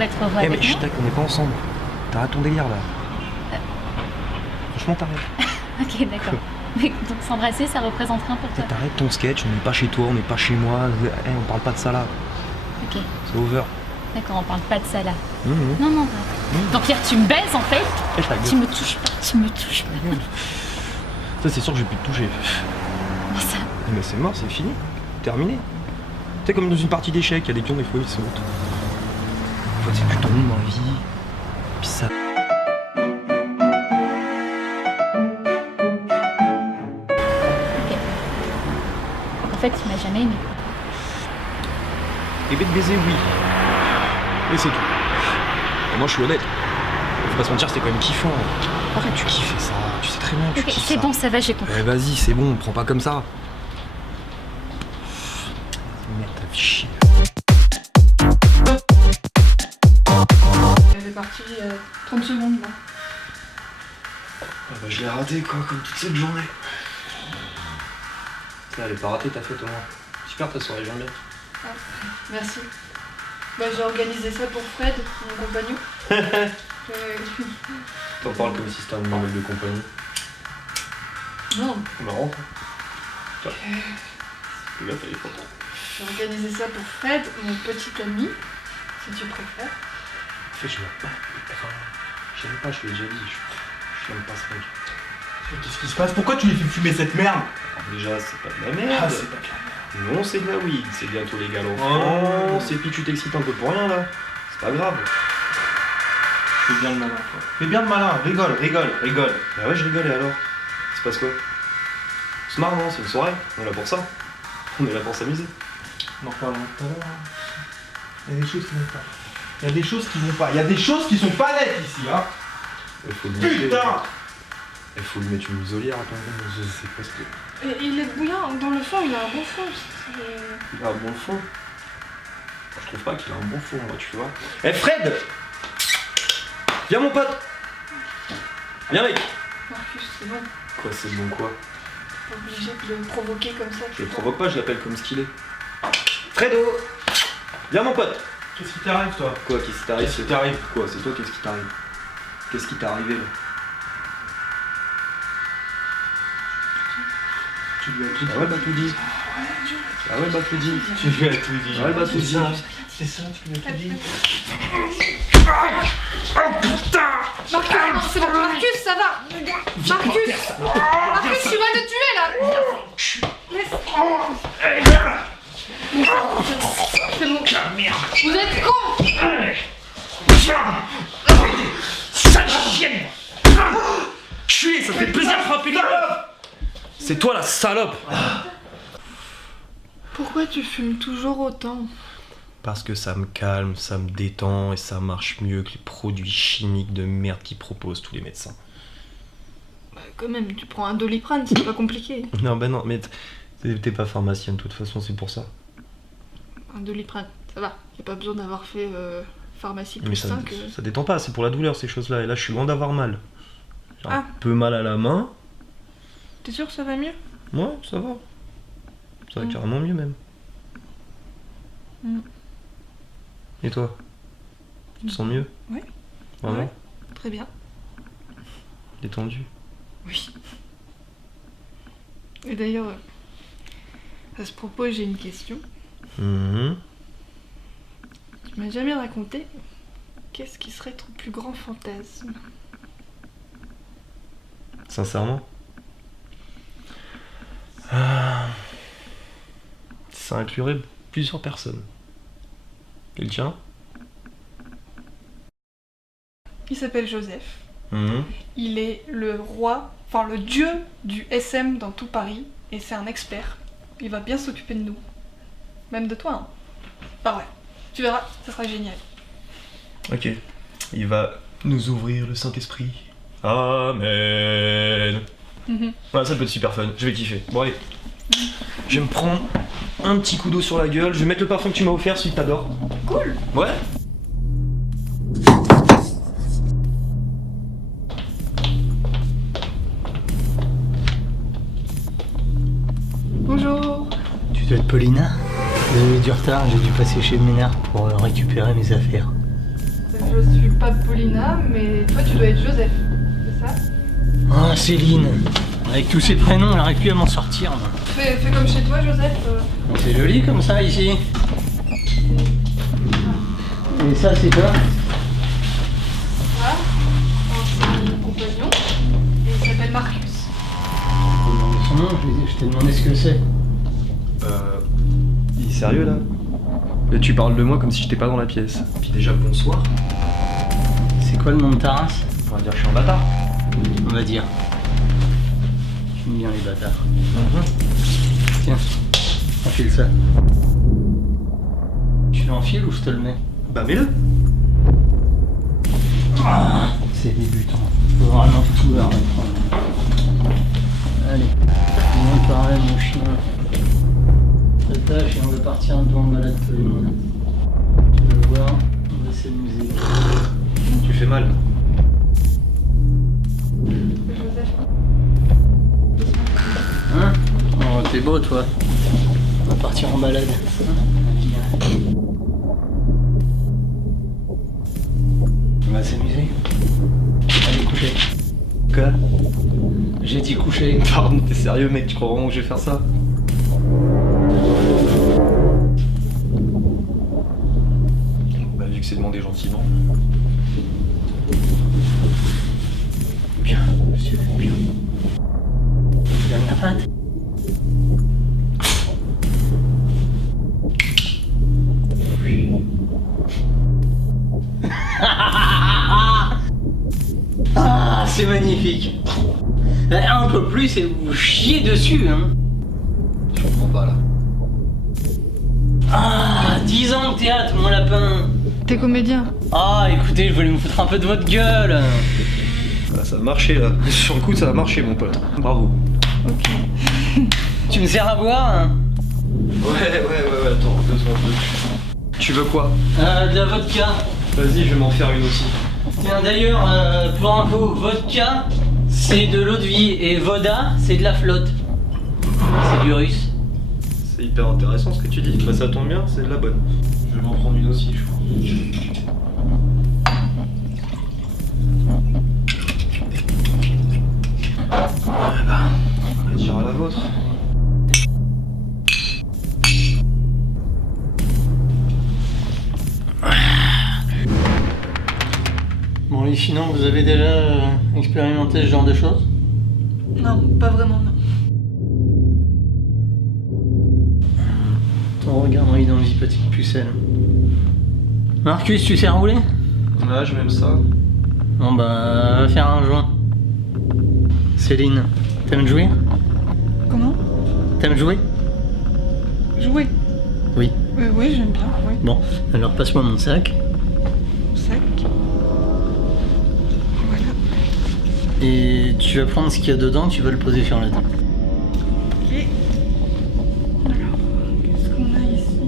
d'être heureux Eh avec mais moi. on n'est pas ensemble. T'arrêtes ton délire là. Franchement t'arrêtes. Ok, d'accord. Mais donc s'embrasser, ça représenterait un pour toi. T'arrêtes ton sketch, on n'est pas chez toi, on n'est pas chez moi. On parle pas de ça là. Ok, C'est over. d'accord, on parle pas de ça là. Mmh. Non, non, pas. Donc hier, tu me baises en fait. Et ta Tu gueule. me touches pas, tu me touches pas. Ça c'est sûr que je vais plus te toucher. Mais ça, Mais c'est mort, c'est fini. Terminé. C'est comme dans une partie d'échecs, il y a des pions, des fois ils sautent. En fait, c'est plus ton nom dans la vie. Puis ça. en fait, tu m'as jamais aimé. Et bête baiser, oui. Et c'est tout. Et moi je suis honnête. Faut pas se mentir, c'était quand même kiffant. Arrête, tu kiffais ça. Tu sais très bien que tu Ok, kiffes c'est ça. bon, ça va, j'ai compris. Eh vas-y, c'est bon, prends pas comme ça. Merde, t'as fait chier. Elle est partie 30 secondes là. Ah bah je l'ai raté quoi, comme toute cette journée. Ça, elle est pas ratée ta fête au moins. Super ta soirée, j'aime bien. Ah, merci. Bah, j'ai organisé ça pour Fred, mon compagnon. T'en parles comme si c'était un modèle de compagnie. Non, Marrant. Tiens. Le gars fait les photos. j'ai organisé ça pour Fred, mon petit ami, si tu préfères. En fait, je l'aime pas. Enfin, je l'aime pas, je l'ai déjà dit. Je l'aime pas ce mec. Qu'est-ce qui se passe? Pourquoi tu lui fais fumer cette merde? Alors déjà, c'est pas de la merde. Ah, c'est pas de la merde. Non, c'est de la weed. C'est bientôt légal en Oh. France. Et puis tu t'excites un peu pour rien là. C'est pas grave. Fais bien le malin, toi. Fais bien le malin, rigole, rigole, rigole. Bah ouais, je rigole et alors? Il se passe quoi? C'est marrant, c'est une soirée. On est là pour ça. On est là pour s'amuser. On en reparlera tout à l'heure. Il y a des choses qui vont pas. Il y a des choses qui vont pas. Il y a des choses qui sont pas nettes ici, hein. Il faut le mettre. Putain! Il faut lui mettre une muselière à ton je sais pas ce que. Et il est bouillant, dans le fond, il a un bon fond. Il a un bon fond. Je trouve pas qu'il a un bon fond, moi, tu vois. Eh Fred! Viens mon pote! Viens mec! Marcus, c'est bon, Quoi, c'est bon quoi? pas obligé de le provoquer comme ça. Je le provoque pas, je l'appelle comme ce qu'il est. Fredo! Viens mon pote! Qu'est-ce qui t'arrive, toi? Quoi, qu'est-ce qui t'arrive? Qu'est-ce qui t'arrive? Quoi, c'est toi, qu'est-ce qui t'arrive? Qu'est-ce qui t'est arrivé là? Tu lui as tout dit. Ah ouais, bah tout dit. Ah ouais, bah tout dit. Tu lui as tout dit. Ah ouais, bah tout dit. C'est ça, tu lui as tout dit. Marcus, c'est bon, Marcus, ça va. Marcus, Marcus, tu vas te tuer là. Laisse. C'est bon. Vous êtes cons. Sale chienne! Chier, ça te fait plaisir de frapper les meufs! C'est toi la salope! Pourquoi tu fumes toujours autant? Parce que ça me calme, ça me détend et ça marche mieux que les produits chimiques de merde qu'ils proposent tous les médecins. Bah, quand même, tu prends un Doliprane, c'est pas compliqué. Non, ben non, mais t'es pas pharmacienne de toute façon, c'est pour ça. Un Doliprane, ça va. Y a pas besoin d'avoir fait pharmacie plus Mais 5. ça détend pas, c'est pour la douleur ces choses-là. Et là, je suis loin d'avoir mal. J'ai un Ah. peu mal à la main. T'es sûr que ça va mieux? Ouais, ça va. Ça va Mm. carrément mieux même. Mm. Et toi? Tu te sens mieux? Ouais. Vraiment? Ouais. Très bien. Détendu? Oui. Et d'ailleurs, à ce propos, j'ai une question. Mhm. Tu m'as jamais raconté qu'est-ce qui serait ton plus grand fantasme? Sincèrement? Ça inclurait plusieurs personnes. Et le tien? Il s'appelle Joseph. Mhm. Il est le roi, enfin le dieu du SM dans tout Paris. Et c'est un expert. Il va bien s'occuper de nous. Même de toi, hein. Pas vrai. Tu verras, ça sera génial. Ok. Il va nous ouvrir le Saint-Esprit. Amen. Ouais, ça peut être super fun, je vais kiffer. Bon allez. Je vais me prendre un petit coup d'eau sur la gueule, je vais mettre le parfum que tu m'as offert, celui que t'adores. Cool. Ouais. Bonjour. Tu dois être Paulina? Désolé du retard, j'ai dû passer chez le Ménard pour récupérer mes affaires. je suis pas Paulina, mais toi tu dois être Joseph, c'est ça? Ah, Céline. Avec tous ces prénoms, elle aurait pu à m'en sortir. Moi. Fais comme chez toi, Joseph. C'est joli comme ça ici. Et ça, c'est quoi? Voilà. C'est mon compagnon. Et il s'appelle Marcus. Je t'ai demandé son nom, je t'ai demandé ce que c'est. Il est sérieux là? Et tu parles de moi comme si j'étais pas dans la pièce. Puis déjà, bonsoir. C'est quoi le nom de ta race? On va dire que je suis un bâtard. On va dire. J'aime bien les bâtards. Tiens, enfile ça. Tu l'enfiles ou je te le mets? Bah mets-le. Ah, c'est débutant. Faut vraiment tout leur reprendre. Allez, viens parler mon chien. Attache et on va partir un peu en balade tous les deux. Tu vas voir, on va s'amuser. Tu fais mal. Joseph. Hein? Oh, t'es beau toi. On va partir en balade. On va s'amuser. Allez, coucher. Quoi? J'ai dit coucher. Pardon, t'es sérieux mec, tu crois vraiment que je vais faire ça? Bah vu que c'est demandé gentiment. Bien, monsieur, bien. Donne la patte. Ah, c'est magnifique. Un peu plus et vous chiez dessus, hein. Je comprends pas là. Ah, 10 ans de théâtre, mon lapin. T'es comédien. Ah, écoutez, je voulais me foutre un peu de votre gueule. Bah, ça a marché là. Sur le coup, ça a marché mon pote. Bravo. Ok. Tu me sers à boire, hein? Ouais, attends, 2 secondes. Tu veux quoi? De la vodka. Vas-y, je vais m'en faire une aussi. Tiens, d'ailleurs, pour info, vodka, c'est de l'eau de vie et voda, c'est de la flotte. C'est du russe. C'est hyper intéressant ce que tu dis. Bah ça tombe bien, c'est de la bonne. Je vais m'en prendre une aussi, je crois. On va dire à la vôtre. Bon, et sinon, vous avez déjà expérimenté ce genre de choses? Non, pas vraiment, non. Ton regard dans l'identité petite pucelle. Marcus, tu sais rouler? Ouais, je m'aime ça. Bon bah, va faire un joint. Céline, t'aimes jouer? Comment? T'aimes jouer? Jouer. Oui. Oui, j'aime bien, oui. Bon, alors passe-moi mon sac. Sac. Voilà. Et tu vas prendre ce qu'il y a dedans, tu vas le poser sur la table. Ok. Alors, qu'est-ce qu'on a ici?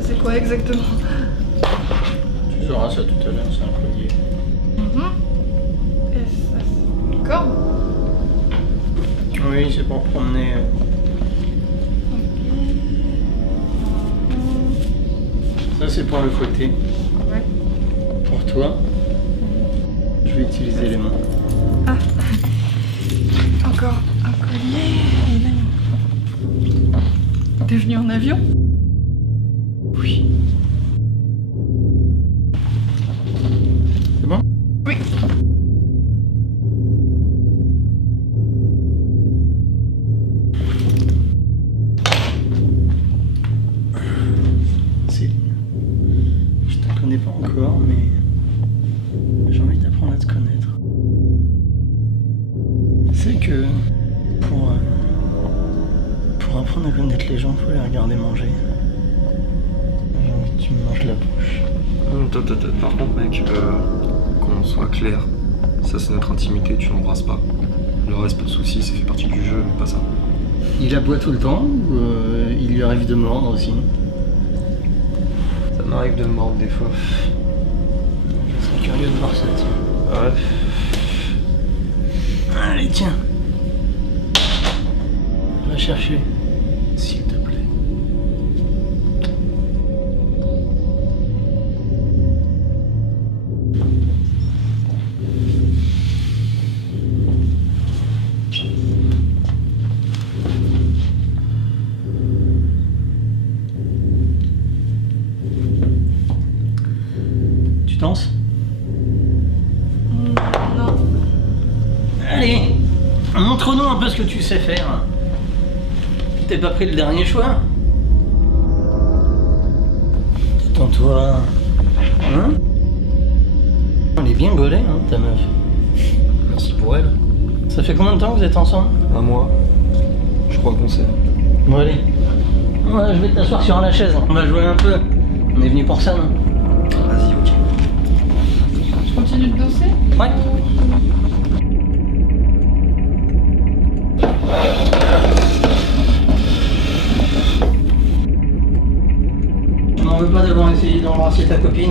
C'est quoi exactement? Tu sauras ça tout à l'heure, c'est un collier. Et ça, c'est une corde. Oui, c'est pour promener. Ça, c'est pour le côté. Ouais. Pour toi, je vais utiliser les mains. Ah. Encore un collier. Et là, t'es venu en avion? Oui. C'est bon? Oui. Céline, je te connais pas encore, mais j'ai envie d'apprendre à te connaître. C'est que pour apprendre à connaître les gens, faut les regarder manger. J'ai envie que tu me manges la bouche. Par contre mec, qu'on soit clair, ça c'est notre intimité, tu l'embrasses pas. Le reste, pas de soucis, ça fait partie du jeu, mais pas ça. Il aboie tout le temps ou il lui arrive de mordre aussi? Ça m'arrive de me mordre des fois. Je serais curieux de voir ça, tiens. Ouais. Allez, tiens. Va chercher, s'il te plaît. montre-nous un peu ce que tu sais faire. T'es pas pris le dernier choix? Détends-toi. Hein? Elle est bien gaulée, hein, ta meuf. Merci pour elle. Ça fait combien de temps que vous êtes ensemble? Un mois. Je crois qu'on sait. Bon allez. Ouais, je vais t'asseoir sur la chaise. On va jouer un peu. On est venu pour ça, non? Vas-y, ok. Je continue de danser? Ouais. Tu m'en veux pas d'avoir essayé d'embrasser ta copine?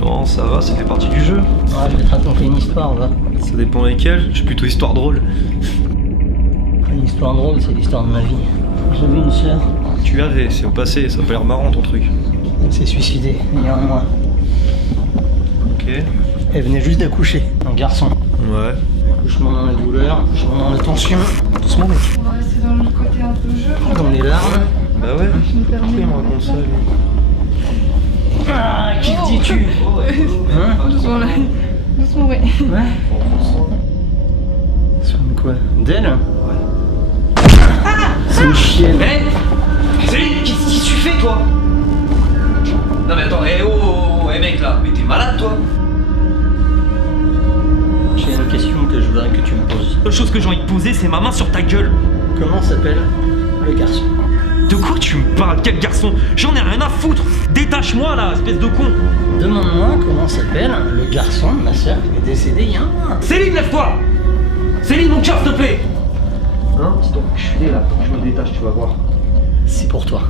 Non, ça va, ça fait partie du jeu. Ouais, je vais te raconter une histoire, va. Ça dépend lesquels. Je suis plutôt histoire drôle. Une histoire drôle, c'est l'histoire de ma vie. J'avais une sœur. Tu avais, c'est au passé, ça a pas l'air marrant ton truc. Elle s'est suicidée il y a un mois. Ok. Elle venait juste d'accoucher, un garçon. Ouais. Accouchement dans la douleur, accouchement dans la tension. Doucement, mec. On va rester dans le côté un peu jeu. Dans les larmes. Bah ouais. Je me Pourquoi il permets. me raconte ça, lui? Ah, qui te dis-tu? Hein? Doucement là. Doucement, ouais. Ouais. Soin de quoi? D'elle? Ouais. C'est une chienne. Hé Céline, qu'est-ce que tu fais, toi? Non mais attends, mec là, mais t'es malade, toi? J'ai une question que je voudrais que tu me poses. La seule chose que j'ai envie de poser, c'est ma main sur ta gueule. Comment s'appelle le garçon? De quoi tu me parles? Quel garçon? J'en ai rien à foutre. Détache-moi là, espèce de con. Demande-moi comment s'appelle le garçon de ma soeur qui est décédé il y a un mois. Céline, lève-toi. Céline, mon cœur, s'il te plaît. Hein, petit enculé là, faut que je me détache, tu vas voir. C'est pour toi.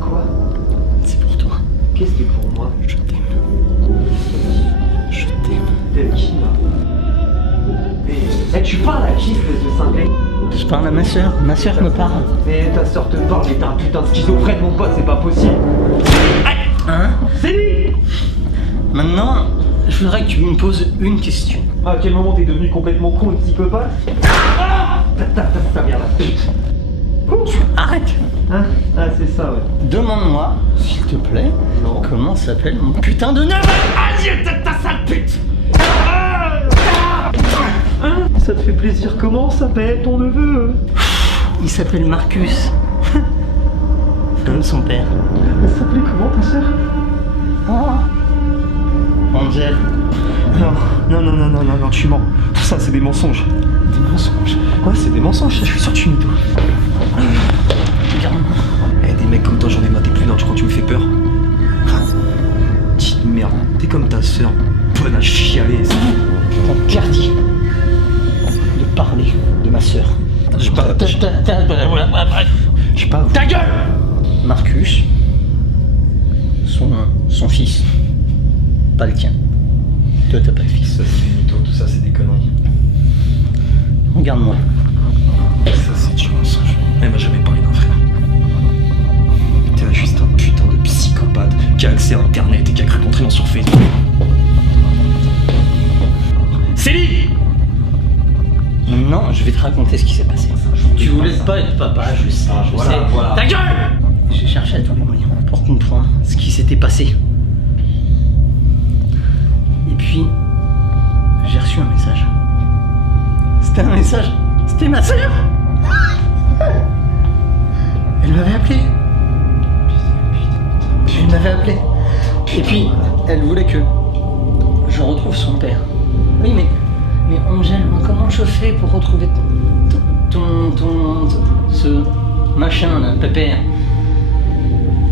Quoi? C'est pour toi. Qu'est-ce qui est pour moi? Je t'aime. Je t'aime. T'es qui là? Eh, tu parles à qui, espèce de cinglé? Je parle à ma soeur. Ma soeur me parle. Mais ta soeur te parle, mais t'es un putain de schizophrène, mon pote, c'est pas possible. Hein? Céline. Maintenant, je voudrais que tu me poses une question. À quel moment t'es devenu complètement con et psychopathe? Ta merde la pute. Arrête! Hein? Ah, c'est ça, ouais. Demande-moi, s'il te plaît, Non. comment s'appelle mon putain de neveu? Allez, ta sale pute. Hein? Ça te fait plaisir, comment s'appelle ton neveu? Il s'appelle Marcus. Comme son père. Elle s'appelait comment ta soeur? Oh. Angèle. Non, tu mens. Tout ça, c'est des mensonges. Des mensonges. Ouais, c'est des mensonges, je suis sûr que tu mytho. Regarde-moi. Eh, des mecs comme toi, j'en ai maté plus d'un, tu crois que tu me fais peur? Petite merde, t'es comme ta sœur, bonne à chialer. T'interdis de parler de ma sœur. J'ai pas. J'ai pas. Ta gueule! Marcus, son fils, pas le tien. Toi, t'as pas de fils. Ça, c'est des mythos, tout ça, c'est des conneries. Regarde-moi. Ça, c'est du mensonge. Elle m'a jamais parlé d'un frère. T'es juste un putain de psychopathe qui a accès à internet et qui a cru qu'entrer sur Facebook. Céline! Maintenant, je vais te raconter ce qui s'est passé. Tu voulais pas être papa, je sais, je sais. Voilà. Ta gueule! J'ai cherché à tous les moyens pour comprendre ce qui s'était passé. Et puis, j'ai reçu un message. C'était un message. C'était ma sœur! Elle m'avait appelé. Elle m'avait appelé. Et puis, elle voulait que je retrouve son père. Oui, mais Angèle, comment je fais pour retrouver ce machin là, pépère?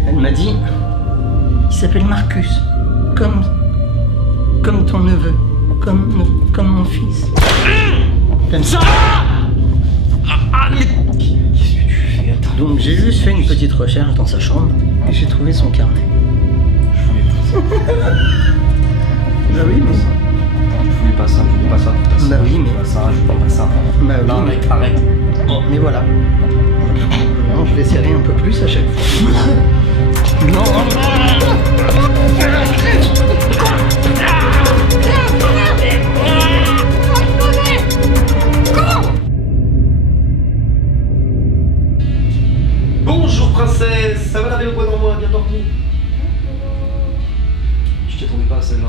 Elle m'a dit, il s'appelle Marcus, comme ton neveu, comme mon fils. T'aimes ça? Mais qu'est-ce que tu fais? Attends. Donc j'ai juste fait une petite recherche dans sa chambre et j'ai trouvé son carnet. Je voulais pas ça. Bah oui, mais... Je voulais pas ça. Bah oui, mais... Pas ça, je voulais pas ça. Bah oui, Non, mais... mec, arrête. Mais voilà. Non, je vais serrer un peu plus à chaque fois. Non. Bonjour princesse, ça va la belle au bois dans moi, bien dormi? Je t'y attendais pas à celle-là.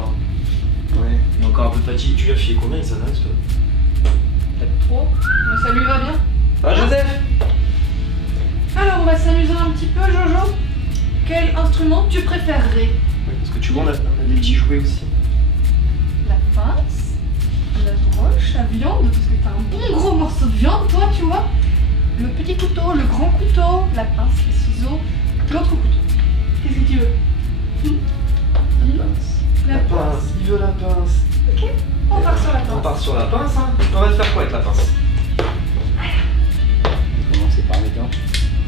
Ouais. Il est encore un peu fatigué, tu lui as filé combien les annonces toi? peut-être trop. Mais ça lui va bien. Ah, Joseph. Alors, on va s'amuser un petit peu, Jojo. Quel instrument tu préférerais? Oui, parce que tu vois, on a des petits jouets aussi. La pince, la broche, la viande, parce que t'as un bon gros morceau de viande, toi, tu vois. Le petit couteau, le grand couteau, la pince, les ciseaux, l'autre couteau. Qu'est-ce que tu veux? La pince. Il veut la pince. Ok, on part sur la pince. On part sur la pince, hein. On va te faire quoi avec la pince? Commencez par les dents.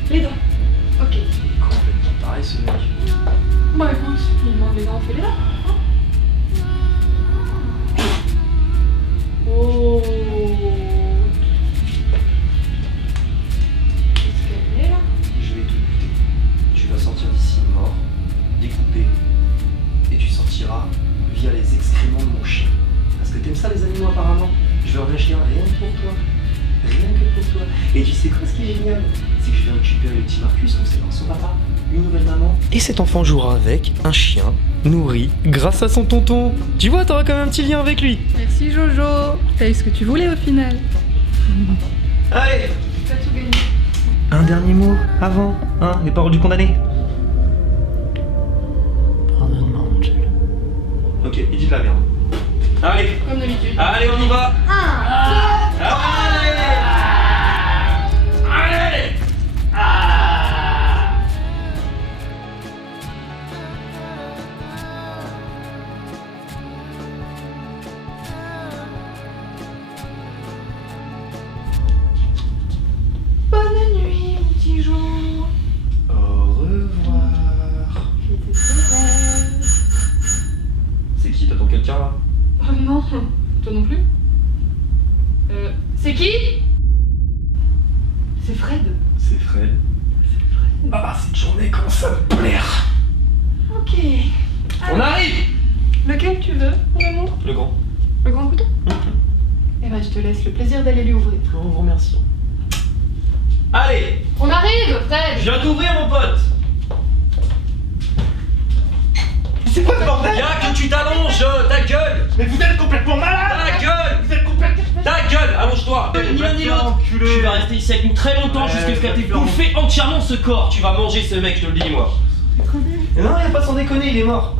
Les dents. Ok. Complètement pareil ce mec. Bah écoute, il demande les dents, on fait les dents. Oh. Qu'est-ce qu'elle est là? Je vais te buter. Tu vas sortir d'ici mort, découpé, et tu sortiras via les excréments de mon chien. Parce que t'aimes ça les animaux apparemment. Je veux un chien rien que pour toi. Rien que pour toi. Et tu sais quoi ce qui est génial? C'est que je vais récupérer le petit Marcus, on sait dans son papa, une nouvelle maman. Et cet enfant jouera avec un chien nourri grâce à son tonton. Tu vois, t'auras quand même un petit lien avec lui. Merci Jojo. T'as eu ce que tu voulais au final. Allez, T'as tout gagné. un dernier mot avant, hein, les paroles du condamné. Pardonne-moi, Angel. Ok, il dit de la merde. Allez, Comme d'habitude. allez, on y va. Allez, allez. Bonne nuit, mon petit Jo. Au revoir. Fais tes rêves. C'est qui? T'attends quelqu'un là? Oh non, toi non plus. C'est qui? C'est Fred. C'est Fred. Ah, cette journée commence à me plaire. Ok. On arrive. Lequel tu veux, mon amour? Le grand. Le grand couteau? Eh ben, je te laisse le plaisir d'aller lui ouvrir. On vous remercie. Allez, On arrive, Fred! je viens t'ouvrir mon pote. C'est quoi ce bordel? Y'a que tu t'allonges, ta gueule. Mais vous êtes complètement malade! Ta gueule. Vous êtes complètement... Ta gueule, allonge-toi. Ni l'un ni l'autre. Tu vas rester ici avec nous très longtemps Ouais, jusqu'à ce que t'aies d'accord. bouffé entièrement ce corps. Tu vas manger ce mec, je te le dis moi. Mais non, y a pas sans déconner, il est mort.